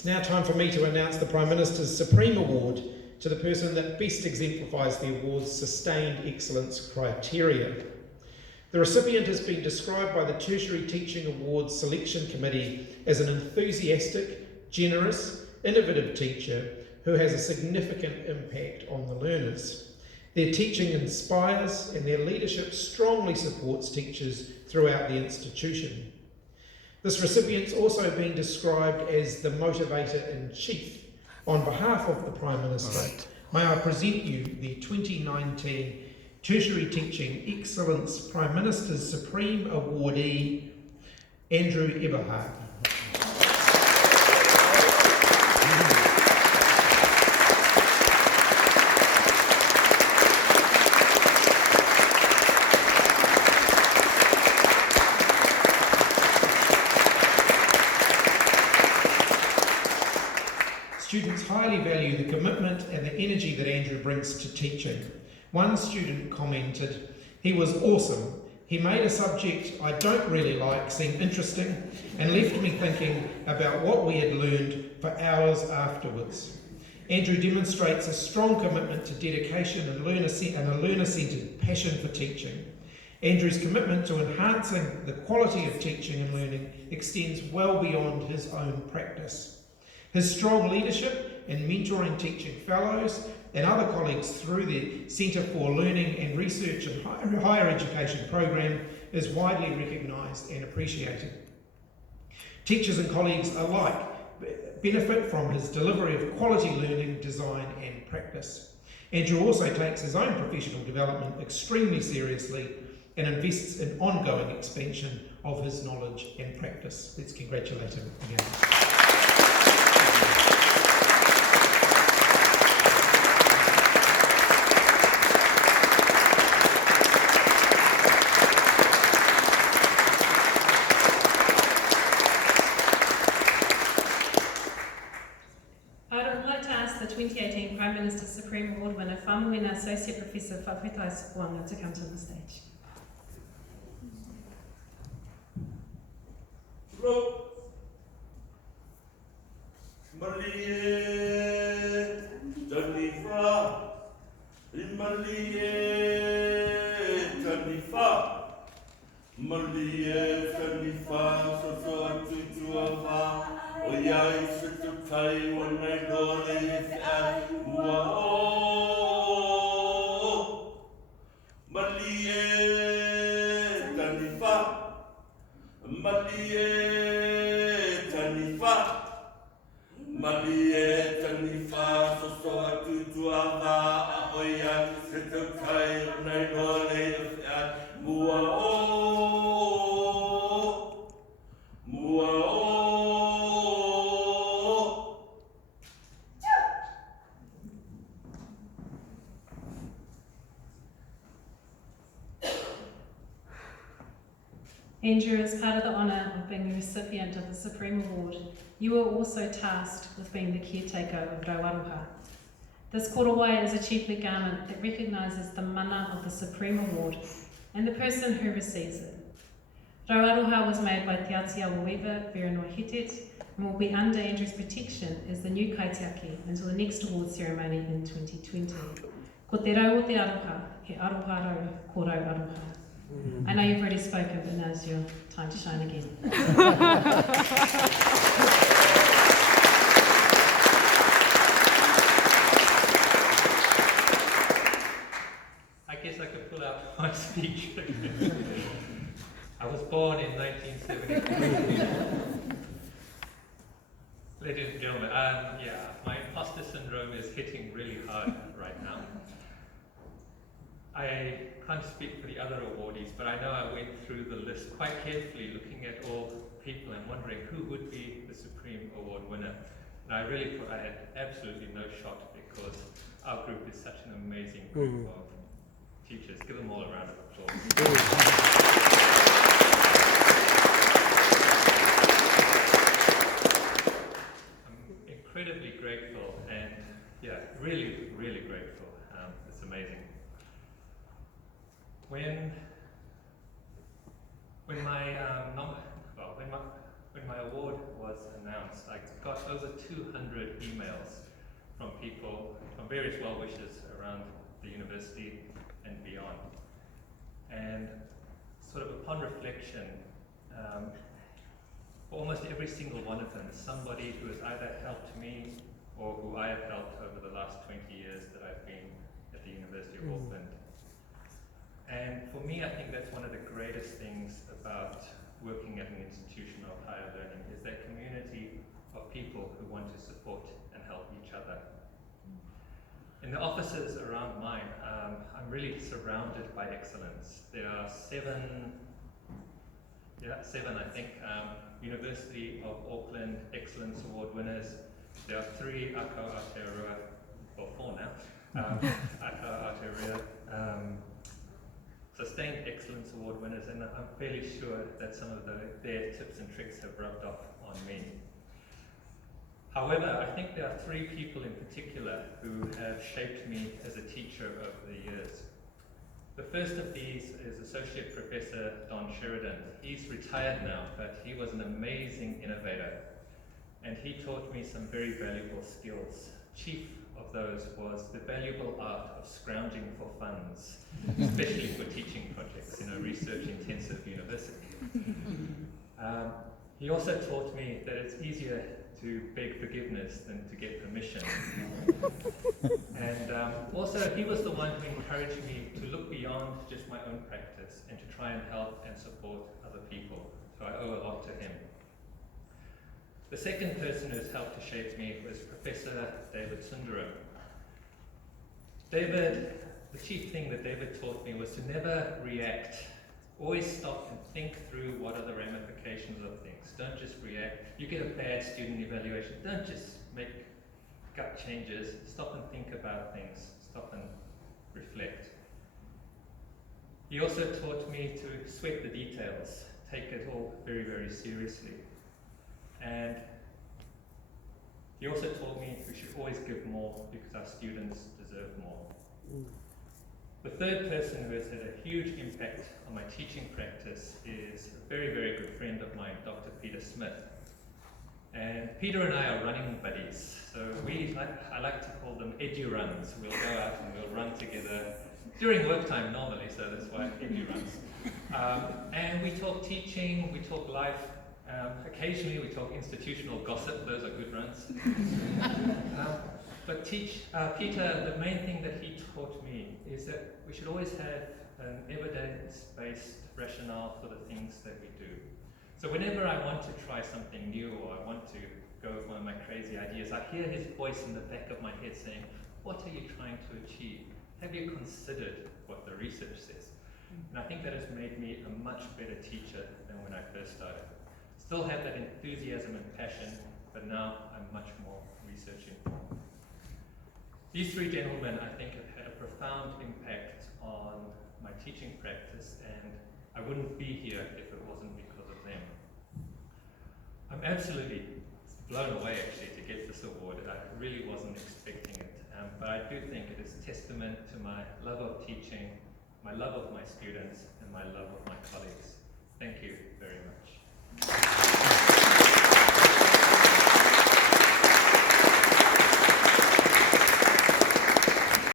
It's now time for me to announce the Prime Minister's Supreme Award to the person that best exemplifies the award's sustained excellence criteria. The recipient has been described by the Tertiary Teaching Awards Selection Committee as an enthusiastic, generous, innovative teacher who has a significant impact on the learners. Their teaching inspires and their leadership strongly supports teachers throughout the institution. This recipient's also been described as the motivator-in-chief. On behalf of the Prime Minister, may I present you the 2019 Tertiary Teaching Excellence Prime Minister's Supreme Awardee, Andrew Eberhard. Students highly value the commitment and the energy that Andrew brings to teaching. One student commented, "He was awesome. He made a subject I don't really like seem interesting and left me thinking about what we had learned for hours afterwards." Andrew demonstrates a strong commitment to dedication and a learner-centred passion for teaching. Andrew's commitment to enhancing the quality of teaching and learning extends well beyond his own practice. His strong leadership in mentoring teaching fellows and other colleagues through the Centre for Learning and Research and Higher Education program is widely recognised and appreciated. Teachers and colleagues alike benefit from his delivery of quality learning, design and practice. Andrew also takes his own professional development extremely seriously and invests in ongoing expansion of his knowledge and practice. Let's congratulate him again. The 2018 Prime Minister's Supreme Award winner, Whamawena Associate Professor Whawhetai Supuanga, to come to the stage. Andrew, as part of the honour of being the recipient of the Supreme Award, you were also tasked with being the caretaker of Rauaroha. This korowai is a chiefly garment that recognises the mana of the Supreme Award and the person who receives it. Rauaroha was made by Te Atiawa weaver, Veranoa Hetet, and will be under Andrew's protection as the new kaitiaki until the next award ceremony in 2020. Ko te rau o te aroha, he aroha rau, ko rau aroha. I know you've already spoken, but now's your time to shine again. I guess I could pull out my speech. I was born in 1970. Ladies and gentlemen, my imposter syndrome is hitting really hard right now. I can't speak for the other awardees, but I know I went through the list quite carefully, looking at all people and wondering who would be the Supreme Award winner. And I really thought I had absolutely no shot because our group is such an amazing group of teachers. Give them all a round of applause. I'm incredibly grateful and really, really grateful. It's amazing. When my award was announced, I got over 200 emails from people, from various well-wishers around the university and beyond. And sort of upon reflection, for almost every single one of them is somebody who has either helped me or who I have helped over the last 20 years that I've been at the University of Auckland. And for me, I think that's one of the greatest things about working at an institution of higher learning, is that community of people who want to support and help each other. In the offices around mine, I'm really surrounded by excellence. There are seven I think, University of Auckland Excellence Award winners. There are 3 Aka Aotearoa, or 4 now, Aka Aotearoa Sustained Excellence Award winners, and I'm fairly sure that some of their tips and tricks have rubbed off on me. However, I think there are 3 people in particular who have shaped me as a teacher over the years. The first of these is Associate Professor Don Sheridan. He's retired now, but he was an amazing innovator, and he taught me some very valuable skills. Chief of those was the valuable art of scrounging for funds, especially for teaching projects in a research-intensive university. He also taught me that it's easier to beg forgiveness than to get permission. And also, he was the one who encouraged me to look beyond just my own practice and to try and help and support other people. So I owe a lot to him. The second person who's helped to shape me was Professor David Sundaram. The chief thing that David taught me was to never react. Always stop and think through what are the ramifications of things. Don't just react. You get a bad student evaluation. Don't just make gut changes. Stop and think about things. Stop and reflect. He also taught me to sweat the details. Take it all very, very seriously. And he also taught me we should always give more because our students deserve more. The third person who has had a huge impact on my teaching practice is a very, very good friend of mine, Dr. Peter Smith. And Peter and I are running buddies. So I like to call them edu-runs. We'll go out and we'll run together during work time normally, so that's why edu-runs. And we talk teaching, we talk life. Occasionally we talk institutional gossip, those are good runs. But Peter, the main thing that he taught me is that we should always have an evidence-based rationale for the things that we do. So whenever I want to try something new or I want to go with one of my crazy ideas, I hear his voice in the back of my head saying, what are you trying to achieve? Have you considered what the research says? And I think that has made me a much better teacher than when I first started. Still have that enthusiasm and passion, but now I'm much more research informed. These 3 gentlemen, I think, have had a profound impact on my teaching practice, and I wouldn't be here if it wasn't because of them. I'm absolutely blown away, actually, to get this award. I really wasn't expecting it, but I do think it is testament to my love of teaching, my love of my students, and my love of my colleagues. Thank you very much.